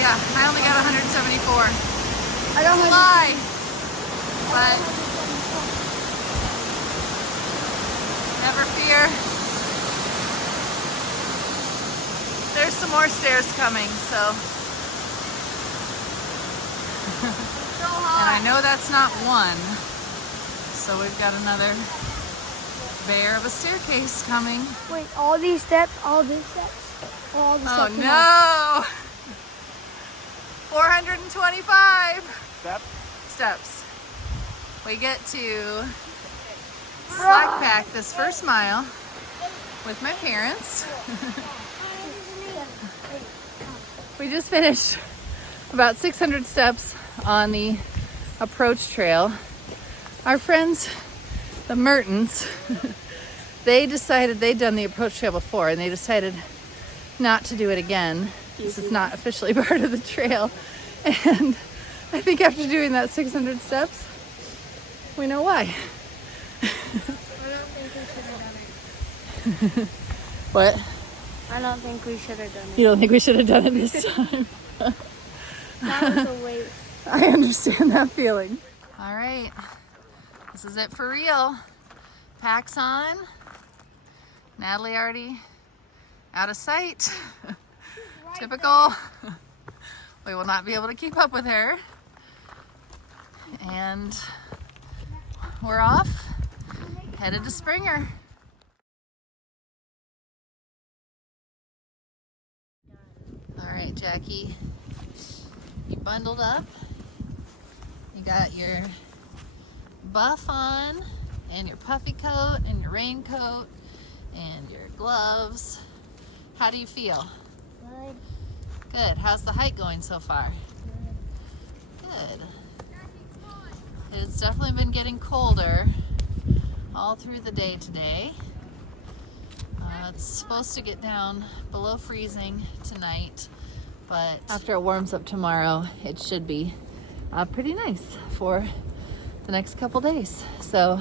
Yeah, I only got 174. I don't It's a have lie. But never fear. There's some more stairs coming, so. so And hot. I know that's not one. So we've got another bear of a staircase coming. Wait, all these steps, all these steps, all the Oh steps. no! 425 steps. We get to slack pack this first mile with my parents. We just finished about 600 steps on the approach trail. Our friends, the Mertens, they decided they'd done the approach trail before and they decided not to do it again. This is not officially part of the trail. And I think after doing that 600 steps, we know why. I don't think we should have done it. What? I don't think we should have done it. You don't think we should have done it this time? That was a waste. I understand that feeling. All right, this is it for real. Pack's on. Natalie already out of sight. Right Typical. We will not be able to keep up with her. And we're off, headed to Springer. All right, Jackie, you bundled up. You got your buff on and your puffy coat and your raincoat and your gloves. How do you feel? Good. Good. How's the hike going so far? Good. It's definitely been getting colder all through the day today. It's supposed to get down below freezing tonight, but after it warms up tomorrow, it should be pretty nice for the next couple days. So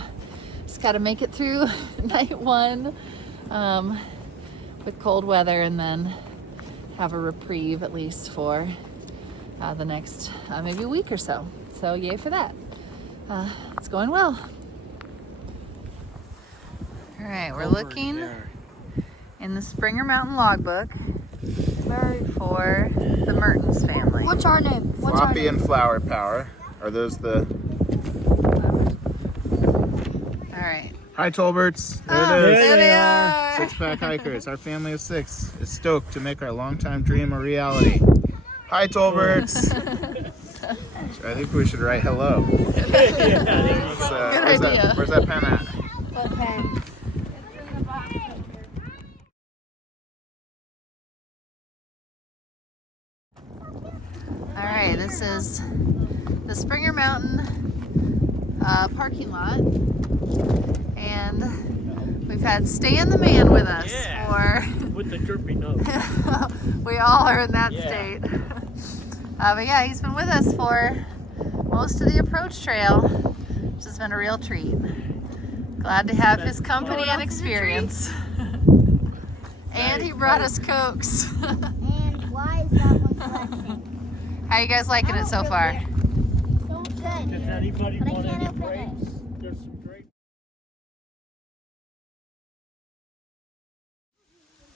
just got to make it through night one with cold weather and then have a reprieve at least for the next maybe a week or so. So yay for that. It's going well. All right, we're looking in the Springer Mountain logbook for the Mertens family. What's our name? Floppy and Flower Power. Are those the... All right. Hi, Tolberts. Oh, There it is. there they are. Six-pack hikers. Our family of six is stoked to make our longtime dream a reality. Hi, Tolberts. I think we should write hello. Good idea. Where's that pen at? Okay. All right, this is the Springer Mountain parking lot, and we've had Stan the Man with us With the drippy nose. we all are in that Yeah. state. But yeah, he's been with us for most of the approach trail, which has been a real treat. Glad to have his company and experience. And he brought us Cokes. And why is that one flexing? How you guys liking it so far? So good. Does anybody But I want can't any open grapes? it. There's some grapes.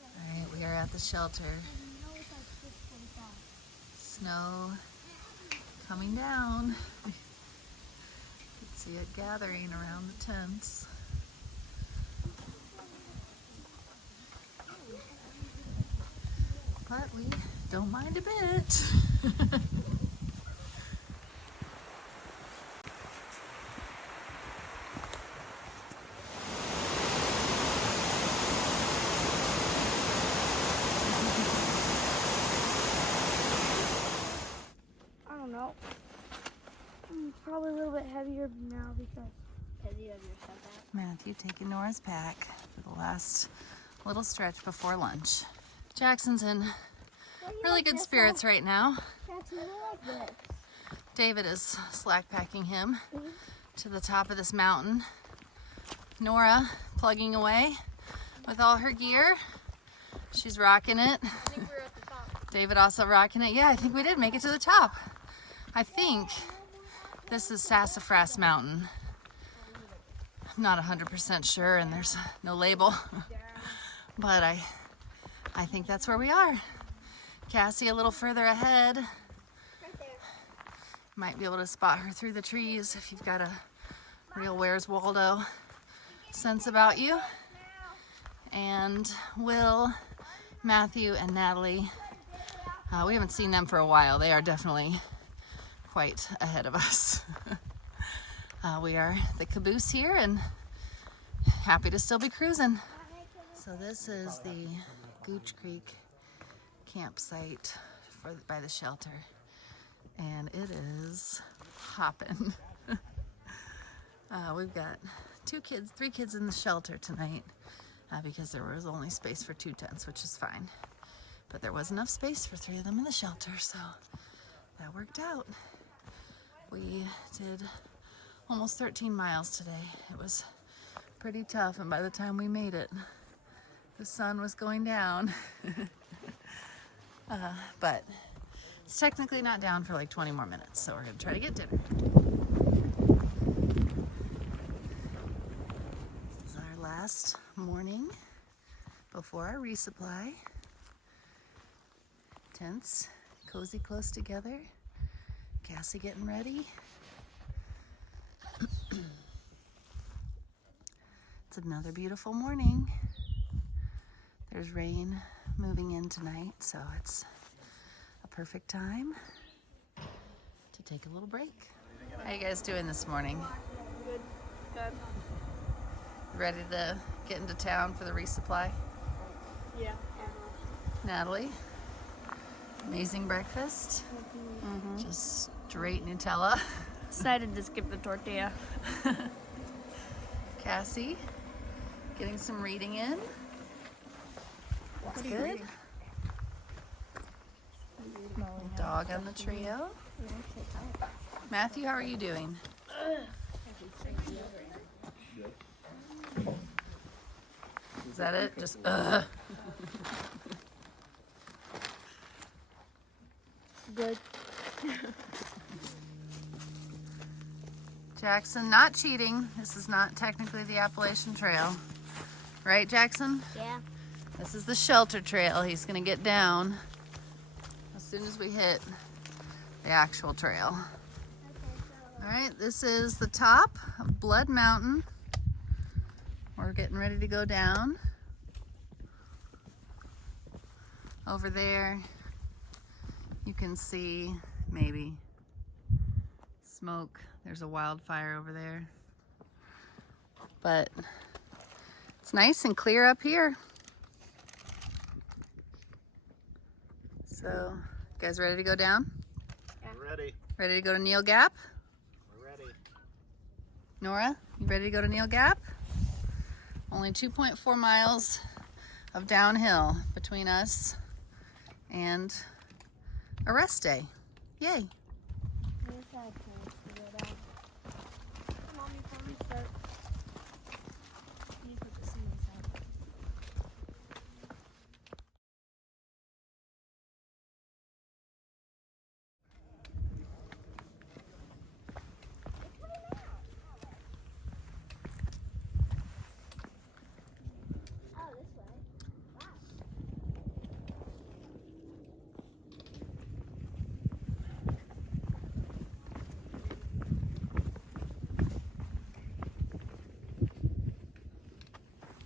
All right, we are at the shelter. Snow coming down. You can see it gathering around the tents. But we don't mind a bit. I don't know. Probably a little bit heavier now because you have your stuff out. Matthew taking Nora's pack for the last little stretch before lunch. Jackson's in really good spirits right now. David is slack packing him to the top of this mountain. Nora plugging away with all her gear. She's rocking it. David also rocking it. Yeah, I think we did make it to the top. I think this is Sassafras Mountain. I'm not 100% sure, and there's no label, but I think that's where we are. Cassie a little further ahead. Might be able to spot her through the trees if you've got a real Where's Waldo sense about you. And Will, Matthew, and Natalie, we haven't seen them for a while. They are definitely quite ahead of us. We are the caboose here and happy to still be cruising. So this is the Gooch Creek campsite by the shelter, and it is hopping. We've got three kids in the shelter tonight because there was only space for 2 tents, which is fine. But there was enough space for 3 of them in the shelter, so that worked out. We did almost 13 miles today. It was pretty tough, and by the time we made it, the sun was going down. But it's technically not down for like 20 more minutes, so we're gonna try to get dinner. This is our last morning before our resupply. Tents cozy close together. Cassie getting ready. It's another beautiful morning. There's rain moving in tonight, so it's a perfect time to take a little break. How you guys doing this morning? Good. Good. Ready to get into town for the resupply? Yeah. Natalie? Amazing breakfast. Just straight Nutella. Decided to skip the tortilla. Cassie, getting some reading in. That's good. Dog on the trio. Matthew, how are you doing? Is that it? Just Good. Jackson, not cheating. This is not technically the Appalachian Trail. Right, Jackson? Yeah. This is the shelter trail. He's gonna get down as soon as we hit the actual trail. All right, this is the top of Blood Mountain. We're getting ready to go down. Over there, you can see maybe smoke. There's a wildfire over there. But it's nice and clear up here. So, you guys ready to go down? We're ready. Ready to go to Neel Gap? We're ready. Nora, you ready to go to Neel Gap? Only 2.4 miles of downhill between us and a rest day. Yay.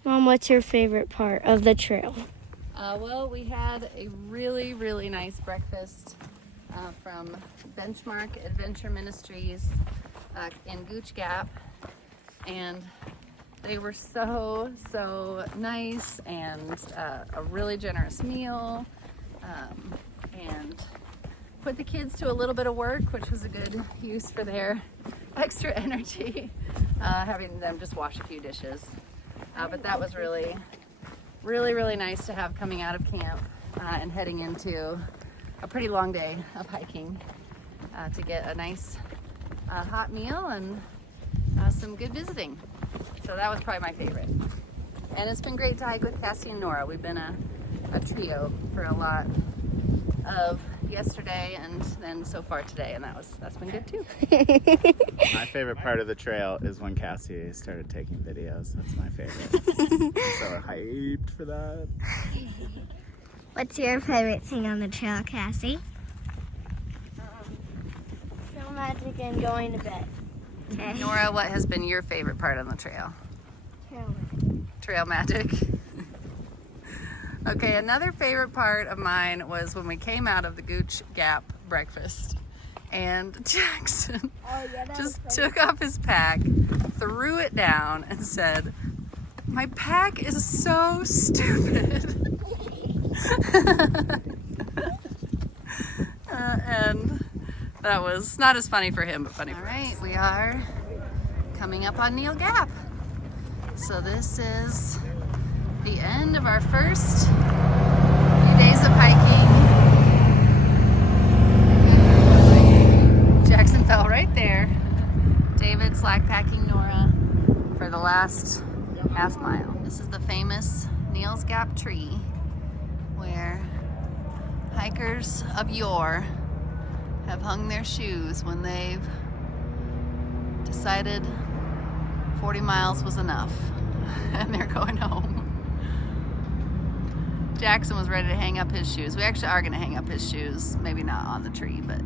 Mom, what's your favorite part of the trail? Well, we had a really, really nice breakfast from Benchmark Adventure Ministries in Gooch Gap, and they were so nice, and a really generous meal, and put the kids to a little bit of work, which was a good use for their extra energy, having them just wash a few dishes. But that was really nice to have coming out of camp and heading into a pretty long day of hiking to get a nice hot meal and some good visiting. So that was probably my favorite. And it's been great to hike with Cassie and Nora. We've been a trio for a lot of yesterday and then so far today, and that's been good too. My favorite part of the trail is when Cassie started taking videos. That's my favorite. I'm so hyped for that. What's your favorite thing on the trail, Cassie? Trail magic and going to bed. Okay. Nora, what has been your favorite part on the trail? Trail magic. Trail magic. Okay, another favorite part of mine was when we came out of the Neel Gap breakfast and Jackson just took off his pack, threw it down, and said, "My pack is so stupid." And that was not as funny for him, but funny for us. All right, we are coming up on Neel Gap. So this is the end of our first few days of hiking. Jackson fell right there. David slack packing Nora for the last half mile. This is the famous Neel Gap tree where hikers of yore have hung their shoes when they've decided 40 miles was enough and they're going home. Jackson was ready to hang up his shoes. We actually are going to hang up his shoes, maybe not on the tree, but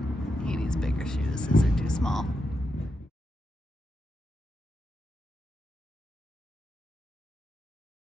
he needs bigger shoes. These are too small.